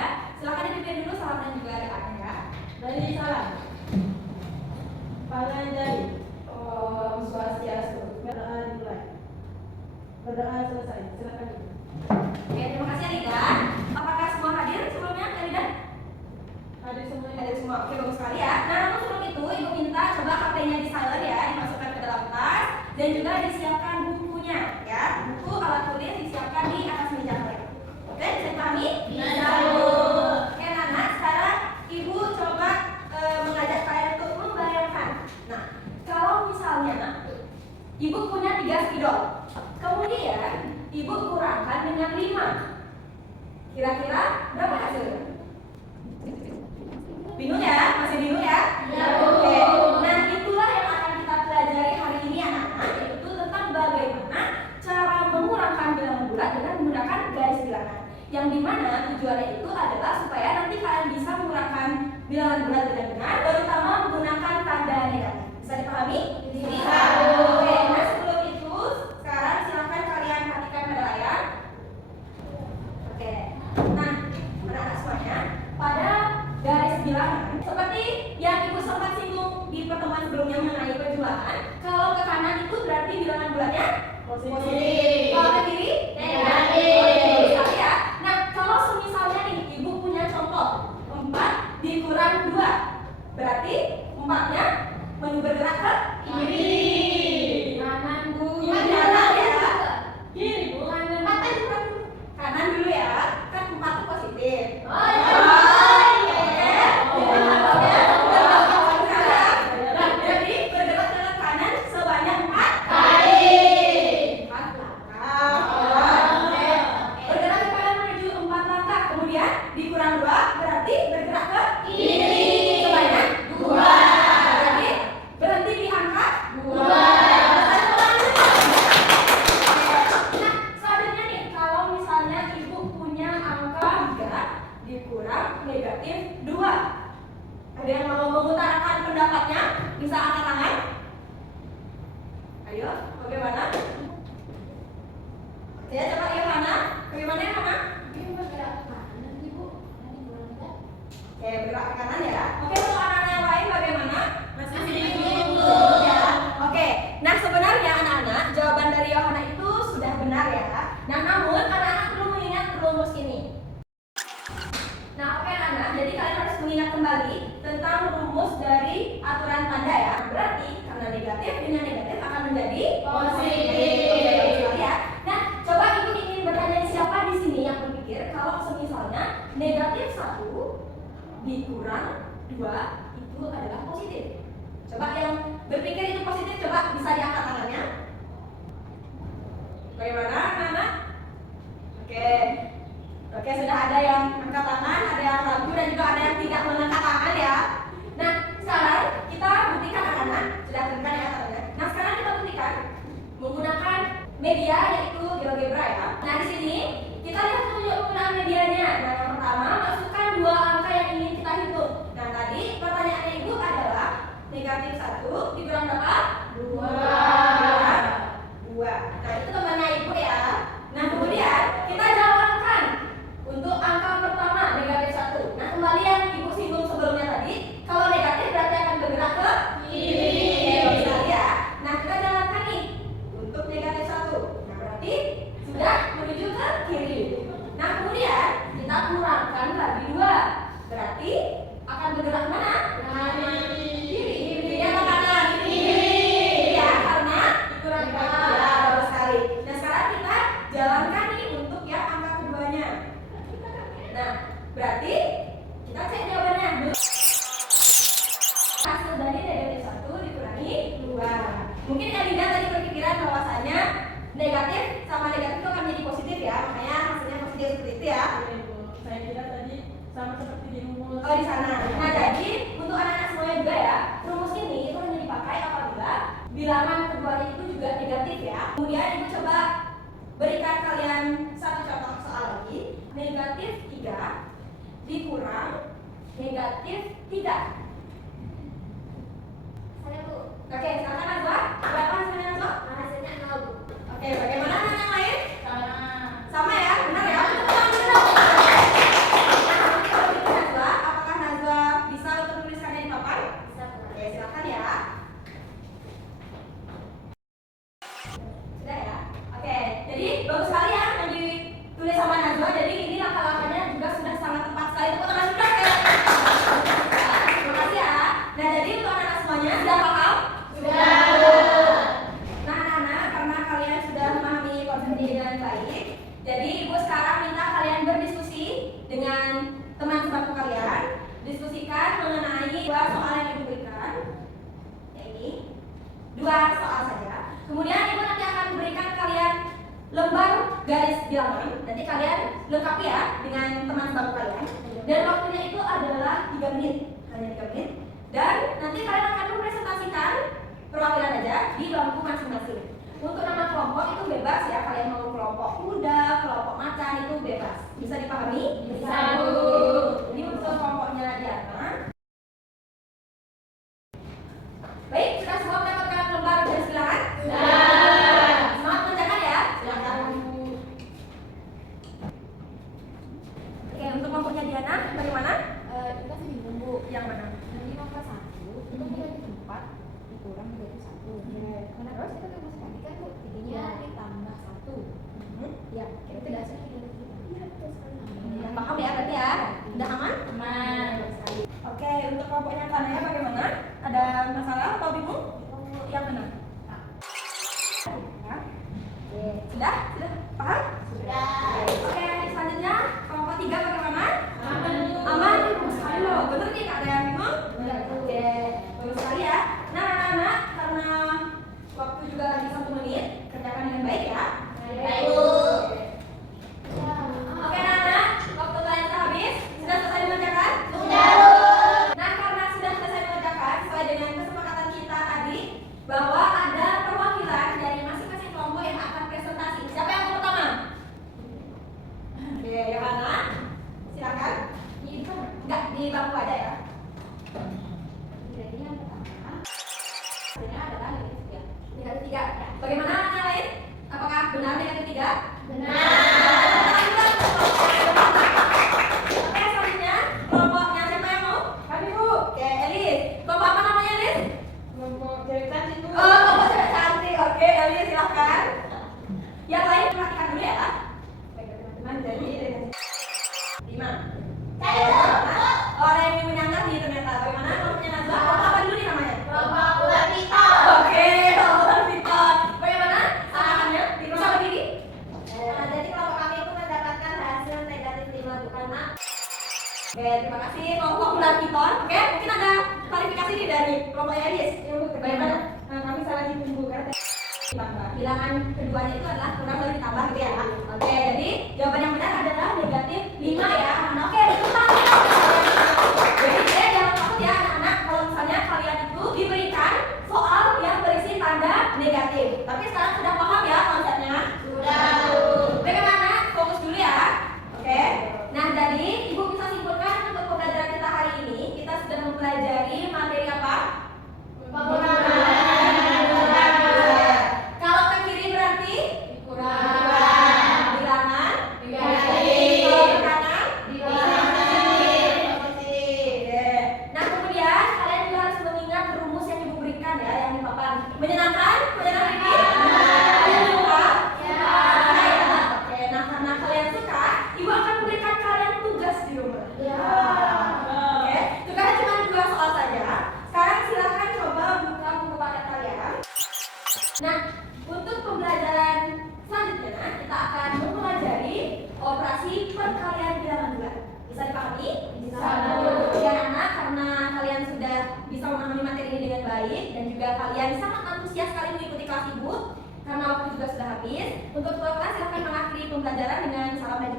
ya. Silakan dipimpin dulu salam dan juga doakan ya. Dari salam. Panganjali. Om Swastiastu. Berdoa dimulai. Berdoa selesai. Silakan. Oke, terima kasih Alida. Apakah semua hadir sebelumnya Alida? Hadir semuanya. Hadir semua. Oke, bagus sekali ya. Nah, namun sebelum itu Ibu minta coba HP-nya di silent ya, dimasukkan ke dalam tas dan juga disiapkan bukunya ya. Buku alat tulis disiapkan di atas meja kalian. Oke, bisa dipahami? Bisa. Oke, Nana, sekarang Ibu coba mengajak kalian untuk membayangkan. Nah, kalau misalnya Ibu punya 3 spidol, kemudian Ibu kurangkan dengan 5, kira-kira berapa hasilnya? Bingung ya? Masih bingung ya? Ya, Bu. Oke. Nah, itulah yang akan kita pelajari hari ini anak-anak, yaitu tentang bagaimana cara mengurangkan bilangan bulat dengan menggunakan garis bilangan. Yang dimana tujuannya itu adalah supaya nanti kalian bisa mengurangkan bilangan bulat dengan benar, terutama menggunakan tanda negatif. Bisa dipahami? Bisa. Oke. Nah, sebelum itu, sekarang silakan kalian perhatikan pada layar. Oke. Nah, anak-anak semuanya, pada garis bilangan seperti yang Ibu sempat singgung di pertemuan sebelumnya mengenai penjualan, kalau ke kanan itu berarti bilangan bulatnya Positif. kalau ke kiri Negatif. Oke, sekali ya. Nah, kalau semisalnya nih Ibu punya contoh 4 dikurang 2, berarti 4-nya bergerak ke Kiri. kanan, Bu. Gimana? Kanan ya. Kiri, Bu. Kanan dulu ya. Kan 4 itu positif. Oh, iya. Jadi bergerak ke kanan sebanyak 4 Kali. 4 langkah. Bergerak ke kanan menuju 4 langkah, kemudian dikurang 2 berarti bergerak ke Kiri. sebanyak 2. Berarti berhenti di angka 2. Nah, selanjutnya nih, kalau misalnya Ibu punya angka 3 dikurang negatif 2. Ada yang mau mengutarakan pendapatnya? Bisa angkat tangan? Ayo, bagaimana? Ya, coba Yohana. Bagaimana Yohana? Oke, bergerak ke kanan ya. Oke, untuk anak-anak yang lain bagaimana? Masih bingung bingung. ya. Oke, nah sebenarnya anak-anak jawaban dari Yohana itu sudah benar ya. Nah, namun anak-anak perlu mengingat rumus ini. Nah, oke anak-anak, jadi kalian harus mengingat kembali tentang rumus dari aturan tanda ya. Berarti karena negatif dengan negatif akan menjadi Positif. Oke, bagus sekali ya. Nah, coba Ibu ingin bertanya siapa di sini yang berpikir kalau semisalnya negatif 1 dikurang 2 itu adalah positif. Coba yang berpikir itu positif, coba bisa diangkat tangannya. Bagaimana anak-anak? Oke. Oke, sudah ada yang angkat tangan, ada yang ragu dan juga ada yang tidak mengangkat tangan ya. Nah, sekarang kita buktikan anak-anak, sudah berikan ya tangannya. Nah, sekarang kita buktikan menggunakan media yaitu GeoGebra ya. Nah, di sini kita lihat petunjuk penggunaan medianya. Nah, yang pertama masukkan 2 angka yang ingin kita hitung. Nah, tadi pertanyaannya Ibu adalah negatif 1 dikurang berapa? 2. 2. Nah, itu temannya Ibu ya. Nah, kemudian kita jalankan untuk angka pertama negatif 1. Nah, kembali yang Ibu singgung sebelumnya tadi, kalau negatif berarti akan bergerak ke Kiri. Bagus sekali ya. Nah, kita jalankan nih untuk negatif 1. Nah, berarti sudah menuju ke kiri. Nah, kemudian kita kurangkan lagi 2. Berarti akan bergerak mana? Kiri. Kiri atau kanan? Kiri ya, karena dikurangkan. Ya, bagus sekali. Nah, sekarang kita jalankan nih untuk yang angka keduanya. Nah, berarti kita cek jawabannya. Hasil dari negatif 1 dikurangi 2. Mungkin Elida tadi berpikiran bahwasanya negatif sama negatif itu akan menjadi positif ya, makanya hasilnya positif seperti itu ya. Saya kira tadi sama seperti di rumus. Oh, di sana. Nah, jadi untuk anak-anak semuanya juga ya, rumus ini itu hanya dipakai apabila bilangan keduanya itu juga negatif ya. Kemudian Ibu coba berikan kalian satu contoh soal lagi. Negatif 3 dikurang negatif 3. Saya Bu. Oke, silakan Nazwa. Berapa hasilnya Nazwa? Hasilnya 0 Bu. Oke, bagaimana anak yang lain? Sama ya, benar ya? Tepuk tangan dulu dong. Nah, lengkapi ya dengan teman sebangku kalian. Dan waktunya itu adalah 3 menit, hanya 3 menit. Dan nanti kalian akan mempresentasikan perwakilan aja di bangku masing-masing. Untuk nama kelompok itu bebas ya, kalian mau kelompok kuda, kelompok macan itu bebas. Bisa dipahami? Bisa, Bu. Ini untuk kelompoknya Diana. Baik, sudah semua mendapatkan lembar dan silakan? Sudah. Semangat mengerjakan ya. Silakan. Oke, untuk kelompoknya Diana, bagaimana? Kita bingung, Bu. Yang mana? Nanti nomor 1 itu kita di 4 dikurang menjadi 1. Karena terus kita kan masih kan Bu, tidinya ditambah 1. Ya, kita tidak hasilnya 3 kita. Iya, betul sekali. Udah paham ya berarti ya? Udah aman? Aman. Oke, untuk kelompoknya Kanaya bagaimana? Ada masalah atau bingung? Yang benar. Sudah? Sudah paham? Sudah. Oke, selanjutnya kelompok 3 bagaimana? Aman. Aman, bagus sekali loh. Bener nih, nggak ada yang bingung? Oke, bagus sekali ya. Nah, anak-anak, karena waktu juga lagi 1 menit, kerjakan dengan baik ya. Baik, Bu. Oke, anak-anak, waktu kalian sudah habis, sudah selesai mengerjakan? Sudah, Bu. Nah, karena sudah selesai mengerjakan, sesuai dengan kesepakatan kita tadi, bahwa ada perwakilan dari masing-masing kelompok yang akan presentasi. Siapa yang pertama? Oke, Yohana, silakan. Enggak, di bangku aja ya. Jadi yang pertama, Hasilnya adalah negatif 3. Bagaimana yang lain? Apakah benar negatif 3? benar. Oke, selanjutnya kelompoknya siapa yang mau? Kami, Bu. Oke, Elis. Kelompok apa namanya, Elis? Kelompok cewek cantik, Bu. Oh, kelompok cewek cantik. Oke, Elis silahkan. Yang lain perhatikan dulu ya. Baik, teman-teman. Jadi, 5. Orang yang menyangka nih ternyata. Bagaimana kelompoknya Nazwa? Kelompok apa dulu nih namanya? Kelompok ular piton. Oke, kelompok piton. Bagaimana? Arahannya? Bisa berdiri? Jadi kelompok kami itu mendapatkan hasil negatif 5 Bu, karena Oke, terima kasih kelompok ular piton. Oke, mungkin ada klarifikasi nih dari kelompoknya Elis. Bagaimana? Kami salah hitung, Bu, karena ditambah. Bilangan keduanya itu adalah kurang baru ditambah gitu ya. Oke, jadi jawaban yang benar adalah negatif 5 ya. Nah, oke, tepuk tangan. Jadi jangan takut ya anak-anak kalau misalnya kalian itu diberikan soal yang berisi tanda negatif. Tapi sekarang sudah paham ya konsepnya? sudah, Bu. Bagaimana? Fokus dulu ya. Oke. Nah, jadi Ibu bisa simpulkan untuk pembelajaran kita hari ini, kita sudah mempelajari materi apa? Kalau ke kiri berarti bilangan. Negatif. Kalau ke kanan. Positif. Oke. Nah, kemudian kalian juga harus mengingat rumus yang Ibu berikan ya, yang di papan. Menyenangkan? Menyenangkan ini? Kalian suka? Ya. Suka ya? Oke. Nah, karena kalian suka, Ibu akan memberikan kalian tugas di rumah. Oke. Tugasnya cuma 2 soal saja. Sekarang silakan coba buka buku paket kalian. Nah, untuk pembelajaran selanjutnya kita akan mempelajari operasi perkalian bilangan bulat. Bisa dipahami? Bisa, Bu. Ya, anak, karena kalian sudah bisa memahami materi ini dengan baik dan juga kalian sangat antusias sekali mengikuti kelas Ibu karena waktu juga sudah habis. Untuk kelas silahkan mengakhiri pembelajaran dengan salam dan